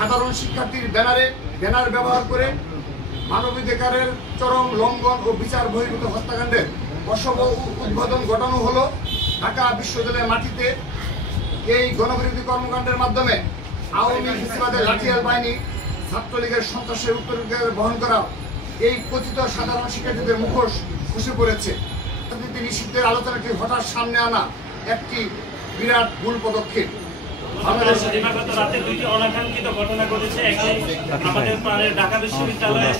সাধারণ শিক্ষার্থীর ব্যানার ব্যবহার করে মানবাধিকারের চরম লঙ্ঘন ও বিচার বহির্ভূত হত্যাকাণ্ডের অশুভ উদ্বোধন ঘটানো হলো। ঢাকা বিশ্ববিদ্যালয়ের মাটিতে এই গণবিরোধী কর্মকাণ্ডের মাধ্যমে আওয়ামী ফ্যাসিবাদের লাঠিয়াল বাহিনী ছাত্রলীগের সন্ত্রাসের উত্তরাধিকার বহন করা এই কথিত সাধারণ শিক্ষার্থীদের মুখোশ খসে পড়েছে। রাজনীতি নিষিদ্ধের আলোচনাটি হঠাৎ সামনে আনা একটি বিরাট ভুল পদক্ষেপ। রাতে দুইটি অনাকাঙ্ক্ষিত ঘটনা ঘটেছে। আমাদের ঢাকা বিশ্ববিদ্যালয়ে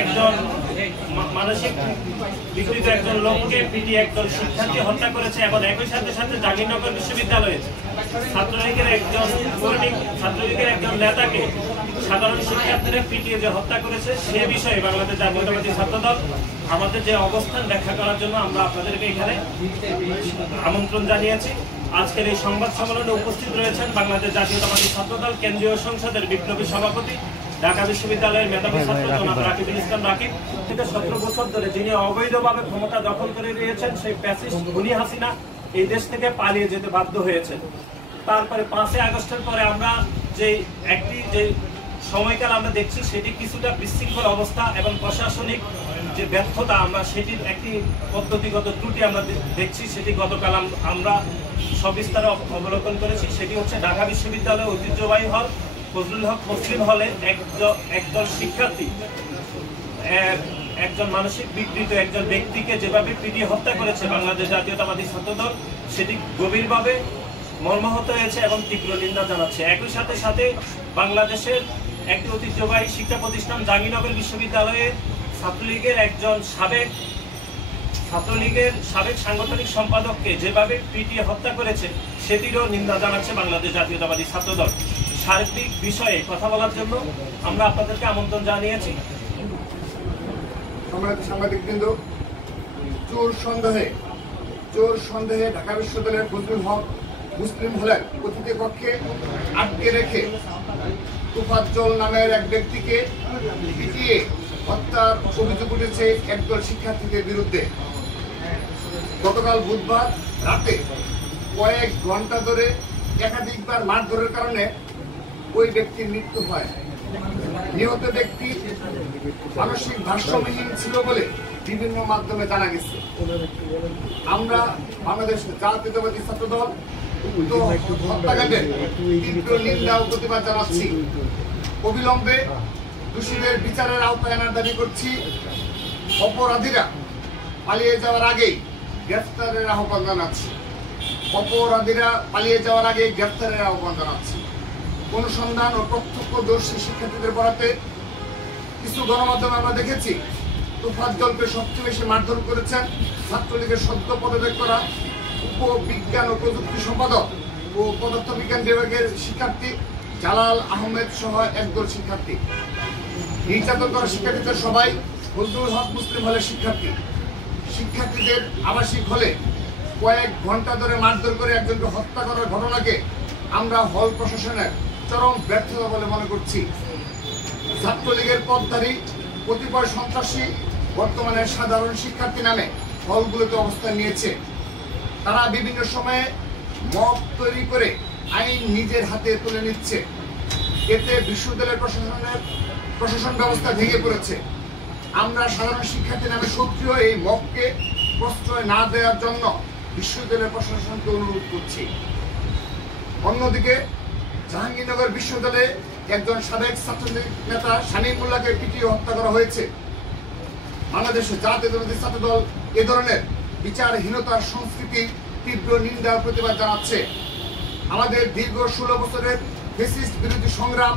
একজন মানসিক বিকৃত একজন লোককে পিটিয়ে একজন শিক্ষার্থী হত্যা করেছে এবং একই সাথে সাথে জাহাঙ্গীরনগর বিশ্ববিদ্যালয়ে ছাত্রলীগের একজন নেতাকে সাধারণ শিক্ষার্থীরা পিটিয়ে যে হত্যা করেছে সে বিষয়ে বাংলাদেশ জাতীয়তাবাদী ছাত্রদল আমাদের যে অবস্থান ব্যাখ্যা করার জন্য আমরা আপনাদেরকে এখানে আমন্ত্রণ জানিয়েছি। আজকের এই সংবাদ সম্মেলনে উপস্থিত রয়েছেন বাংলাদেশ জাতীয়তাবাদী ছাত্রদল কেন্দ্রীয় সংসদের বিপ্লবী সভাপতি, ঢাকা বিশ্ববিদ্যালয়ের মেধাবী ছাত্র জনাব রাকিবুল ইসলাম রাকিব। 17 বছর ধরে যিনি অবৈধভাবে ক্ষমতা দখল করে নিয়েছেন সেই ফ্যাসিস্ট খুনি হাসিনা এই দেশ থেকে পালিয়ে যেতে বাধ্য হয়েছে। তারপরে 5 আগস্টের পরে আমরা যে সময়কাল আমরা দেখছি সেটি কিছুটা বিশৃঙ্খল অবস্থা এবং প্রশাসনিক যে ব্যর্থতা আমরা সেটির একটি পদ্ধতিগত ত্রুটি আমরা দেখছি। সেটি গতকাল আমরা সবিস্তারে অবলোকন করেছি। সেটি হচ্ছে ঢাকা বিশ্ববিদ্যালয়ের ঐতিহ্যবাহী হল ফজলুল হক মুসলিম হলে একদল শিক্ষার্থী একজন মানসিক বিকৃত একজন ব্যক্তিকে যেভাবে পিটিয়ে হত্যা করেছে বাংলাদেশ জাতীয়তাবাদী ছাত্রদল সেটি গভীরভাবে মর্মাহত হয়েছে এবং তীব্র নিন্দা জানাচ্ছে। একই সাথে সাথে বাংলাদেশের একটি ঐতিহ্যবাহী শিক্ষা প্রতিষ্ঠান জাহাঙ্গীরনগর বিশ্ববিদ্যালয়ে ছাত্রলীগের সাবেক সাংগঠনিক সম্পাদককে যেভাবে পিটিয়ে হত্যা করেছে সেটিরও নিন্দা জানাচ্ছে বাংলাদেশ জাতীয়তাবাদী ছাত্রদল। সার্বিক বিষয়ে কথা বলার জন্য আমরা আপনাদেরকে আমন্ত্রণ জানিয়েছি। সাংবাদিকবৃন্দ, চোর সন্দেহে ঢাকা বিশ্ববিদ্যালয়ের ফজলুল হক মুসলিম হলের অতিথি কক্ষে আটকে রেখে তোফাজ্জল নামের এক ব্যক্তিকে পিটিয়ে হত্যার অভিযোগ উঠেছে একদল শিক্ষার্থীদের বিরুদ্ধে। গতকাল বুধবার রাতে কয়েক ঘন্টা ধরে একাধিকবার মারধরের কারণে ওই ব্যক্তির মৃত্যু হয়। নিহত ব্যক্তি মানসিক ভারসাম্যহীন ছিল বলে বিভিন্ন মাধ্যমে জানা গেছে। আমরা বাংলাদেশ জাতীয়তাবাদী ছাত্রদল উক্ত হত্যাকাণ্ডের তীব্র নিন্দা ও প্রতিবাদ জানাচ্ছি। অবিলম্বে দোষীদের বিচারের আওতায় আনার দাবি করছি। অপরাধীরা পালিয়ে যাওয়ার আগেই গ্রেফতারের আহ্বান জানাচ্ছি। অনুসন্ধান ও প্রত্যক্ষদর্শী শিক্ষার্থীদের বরাতে কিছু গণমাধ্যমে আমরা দেখেছি তোফাজ্জলকে সবচেয়ে বেশি মারধর করেছেন ছাত্রলীগের সদ্য পদত্যাগ করা উপবিজ্ঞান ও প্রযুক্তি সম্পাদক ও পদার্থবিজ্ঞান বিভাগের শিক্ষার্থী জালাল আহমেদ সহ একদল শিক্ষার্থী। নির্যাতন করা শিক্ষার্থীদের সবাই ফজলুল হক মুসলিম হলের শিক্ষার্থীদের আবাসিক হলে কয়েক ঘন্টা ধরে মারধর করে একজনকে হত্যা করার ঘটনাকে আমরা হল প্রশাসনের চরম ব্যর্থতা বলে মনে করছি। ছাত্রলীগের পথধারী কতিপয় সন্ত্রাসী বর্তমানে সাধারণ শিক্ষার্থী নামে হলগুলোতে অবস্থান নিয়েছে। তারা বিভিন্ন সময়ে মব তৈরি করে আইন নিজের হাতে তুলে নিচ্ছে। এতে বিশ্ববিদ্যালয়ের প্রশাসন ব্যবস্থা ভেঙে পড়েছে। আমরা সাধারণ শিক্ষার্থী নামে সক্রিয় এই মবকে প্রশ্রয় না দেওয়ার জন্য বিশ্ববিদ্যালয়ের প্রশাসনকে অনুরোধ করছি। অন্যদিকে জাহাঙ্গীরনগর বিশ্ববিদ্যালয়ে একজন সাবেক ছাত্রলীগ নেতা শামীম মোল্লাকে পিটিয়ে হত্যা করা হয়েছে। বাংলাদেশের জাতীয়তাবাদী ছাত্রদল এ ধরনের বিচারহীনতার সংস্কৃতির তীব্র নিন্দা ও প্রতিবাদ জানাচ্ছে। আমাদের দীর্ঘ 16 বছরের ফ্যাসিস্ট বিরোধী সংগ্রাম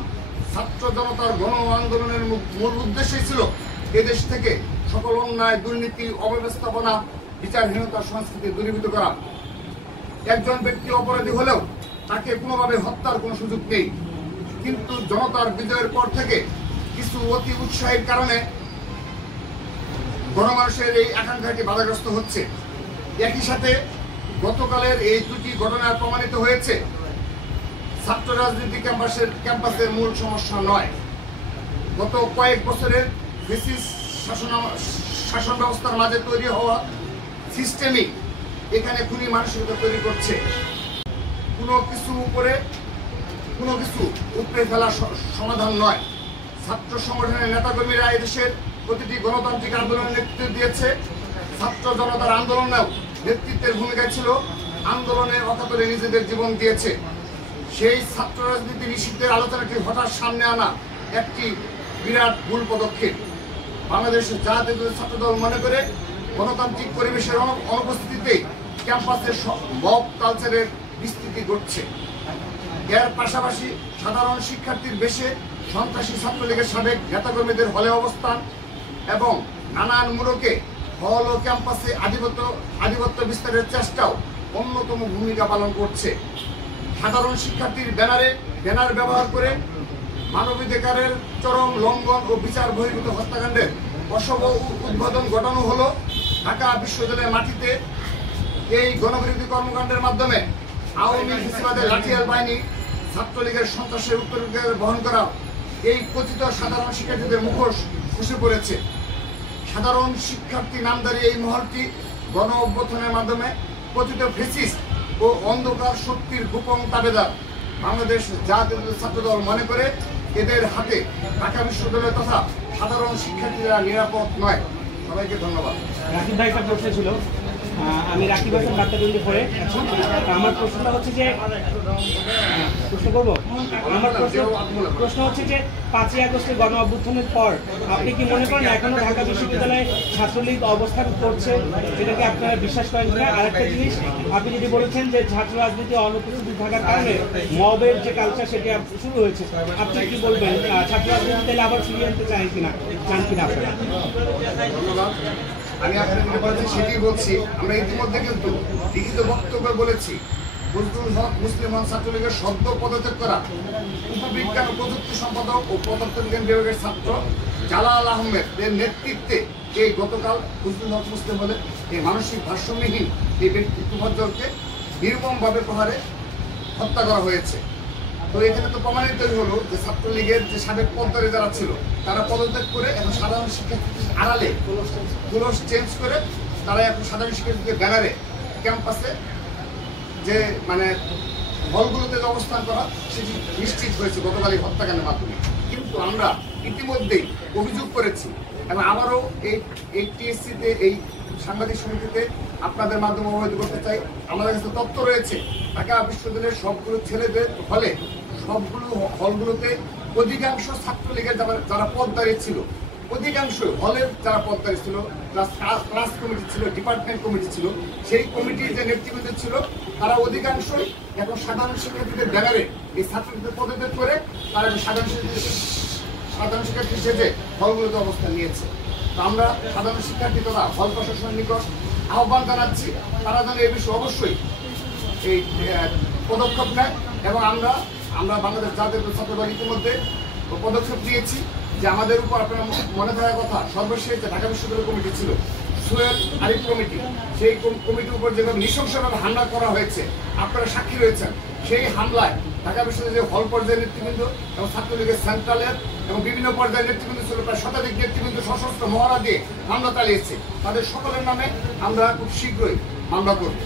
ছাত্র জনতার গণ আন্দোলনের মূল উদ্দেশ্যই ছিল এদেশ থেকে সকল অন্যায়, দুর্নীতি, অব্যবস্থাপনা, বিচারহীনতার সংস্কৃতি দূরীভূত করা। একজন ব্যক্তি অপরাধী হলেও তাকে কোনোভাবে হত্যার কোনো সুযোগ নেই, কিন্তু জনতার বিজয়ের পর থেকে কিছু অতি উৎসাহের কারণে গণমানুষের এই আকাঙ্ক্ষাটি বাধাগ্রস্ত হচ্ছে। একই সাথে গতকালের এই দুটি ঘটনায় প্রমাণিত হয়েছে ছাত্র রাজনীতি ক্যাম্পাসের মূল সমস্যা নয়, গত কয়েক বছরের ফ্যাসিস্ট শাসন ব্যবস্থার মাঝে তৈরি হওয়া সিস্টেমই এখানে খুনি মানসিকতা তৈরি করছে। কোনো কিছু উপরে কোনো কিছু উপড়ে ফেলা সমাধান নয়। ছাত্র সংগঠনের নেতাকর্মীরা এদেশের প্রতিটি গণতান্ত্রিক আন্দোলনের নেতৃত্ব দিয়েছে। ছাত্র জনতার আন্দোলনেও নেতৃত্বের ভূমিকা ছিল, আন্দোলনে অকাতরে নিজেদের জীবন দিয়েছে। সেই ছাত্র রাজনীতি নিষিদ্ধের আলোচনাটি হঠাৎ সামনে আনা একটি বিরাট ভুল পদক্ষেপ। বাংলাদেশের জাতীয় ছাত্রদল মনে করে গণতান্ত্রিক পরিবেশের অনুপস্থিতিতে ক্যাম্পাসে মব কালচারের বিস্তৃতি ঘটছে। এর পাশাপাশি সাধারণ শিক্ষার্থীর বেশে সন্ত্রাসী ছাত্রলীগের সাবেক নেতাকর্মীদের হলে অবস্থান এবং নানান মোড়কে হল ও ক্যাম্পাসে আধিপত্য বিস্তারের চেষ্টাও অন্যতম ভূমিকা পালন করছে। সাধারণ শিক্ষার্থীর ব্যানার ব্যবহার করে মানবাধিকারের চরম লঙ্ঘন ও বিচার বহির্ভূত হত্যাকাণ্ডের অশুভ উদ্বোধন ঘটানো হলো। ঢাকা বিশ্ববিদ্যালয়ের মাটিতে এই গণবিরোধী কর্মকাণ্ডের মাধ্যমে আওয়ামী ফ্যাসিবাদের লাঠিয়াল বাহিনী ছাত্রলীগের সন্ত্রাসের উত্তরাধিকার বহন করা এই কথিত সাধারণ শিক্ষার্থীদের মুখোশ খসে পড়েছে। সাধারণ শিক্ষার্থী নামধারী এই মহলটি গণ অভ্যুত্থানের মাধ্যমে কথিত ফ্যাসিস্ট ও অন্ধকার শক্তির গোপন তাবেদার। বাংলাদেশ জাতীয় ছাত্রদল মনে করে এদের হাতে ঢাকা বিশ্ববিদ্যালয় তথা সাধারণ শিক্ষার্থীরা নিরাপদ নয়। সবাইকে ধন্যবাদ। রাকিব ভাই একটা প্রশ্ন ছিল, আমি রাকিব হাসান বার্তাকেন্দ্রে পড়ে আছি। আমার প্রশ্নটা হচ্ছে যে প্রশ্ন করবো, আমার প্রশ্ন হচ্ছে যে 5ই আগস্টের গণ অভ্যুত্থানের পর আপনি কি মনে করেন এখনো ঢাকা বিশ্ববিদ্যালয়ে ছাত্রলীগ অবস্থান করছে, এটাকে আপনারা বিশ্বাস করেন কিনা? আরেকটা জিনিস, আপনি যদি বলেছেন যে ছাত্র রাজনীতি অনুপস্থিত থাকার কারণে মবের যে কালচার সেটি শুরু হয়েছে, আপনি কি বলবেন ছাত্র রাজনীতি তাহলে আবার ফিরিয়ে আনতে চান কিনা আপনারা? আমি আপনাদের বলছি সেটি বলছি, আমরা ইতিমধ্যে কিন্তু লিখিত বক্তব্যে বলেছি ফজলুল হক মুসলিম ছাত্রলীগের সদ্য পদত্যাগ করা উপবিজ্ঞান ও প্রযুক্তি সম্পাদক ও পদার্থবিজ্ঞান বিভাগের ছাত্র জালাল আহমেদের নেতৃত্বে এই গতকাল ফজলুল হক মুসলিম হলে এই মানসিক ভারসাম্যহীন এই ব্যক্তিত্বকে নির্মমভাবে প্রহারে হত্যা করা হয়েছে। তো এখানে তো প্রমাণিতই হলো যে ছাত্রলীগের যে সাবেক পদে যারা ছিল তারা পদত্যাগ করে এখন সাধারণ শিক্ষার্থীদের আড়ালে ক্লোজ চেঞ্জ করে তারা এখন সাধারণ শিক্ষার্থীদের ব্যানারে ক্যাম্পাসে যে মানে হলগুলোতে যে অবস্থান করা সেটি নিশ্চিত হয়েছে গতকাল এই হত্যাকাণ্ডের মাধ্যমে। কিন্তু আমরা ইতিমধ্যেই অভিযোগ করেছি এবং আবারও এই টিএসসিতে এই সাংবাদিক সমিতিতে আপনাদের মাধ্যমে অবহিত করতে চাই, আমাদের কাছে তথ্য রয়েছে ঢাকা বিশ্ববিদ্যালয়ের সবগুলো ছেলেদের হলে সবগুলো হলগুলোতে অধিকাংশ ছাত্রলীগের যারা পদধারী ছিল, অধিকাংশ হলের যারা পদধারী ছিল, ক্লাস কমিটি ছিল, ডিপার্টমেন্ট কমিটি ছিল, সেই কমিটির যে নেতৃবৃন্দ ছিল তারা অধিকাংশই এখন সাধারণ শিক্ষার্থীদের ব্যানারে এই ছাত্রদের পদত্যাগ করে তারা সাধারণ শিক্ষার্থী হিসেবে হলগুলোতে অবস্থান নিয়েছে। তো আমরা সাধারণ শিক্ষার্থী তথা হল প্রশাসনের নিকট আহ্বান জানাচ্ছি তারা যেন এই বিষয়ে অবশ্যই এই পদক্ষেপ নেয় এবং আমরা বাংলাদেশ জাতীয় ছাত্রদল ইতিমধ্যে পদক্ষেপ নিয়েছি যে আমাদের উপর আপনার মনে থাকার কথা সর্বশেষ যে ঢাকা বিশ্ববিদ্যালয় কমিটি ছিল সোহেল আরিফ কমিটি, সেই কমিটির উপর যেভাবে নৃশংসভাবে হামলা করা হয়েছে আপনারা সাক্ষী রয়েছেন। সেই হামলায় ঢাকা বিশ্ববিদ্যালয়ের হল পর্যায়ের নেতৃবৃন্দ এবং ছাত্রলীগের সেন্ট্রালের এবং বিভিন্ন পর্যায়ের নেতৃবৃন্দ ছিল প্রায় শতাধিক নেতৃবৃন্দ সশস্ত্র মহড়া দিয়ে হামলা চালিয়েছে। তাদের সকলের নামে আমরা খুব শীঘ্রই মামলা করব।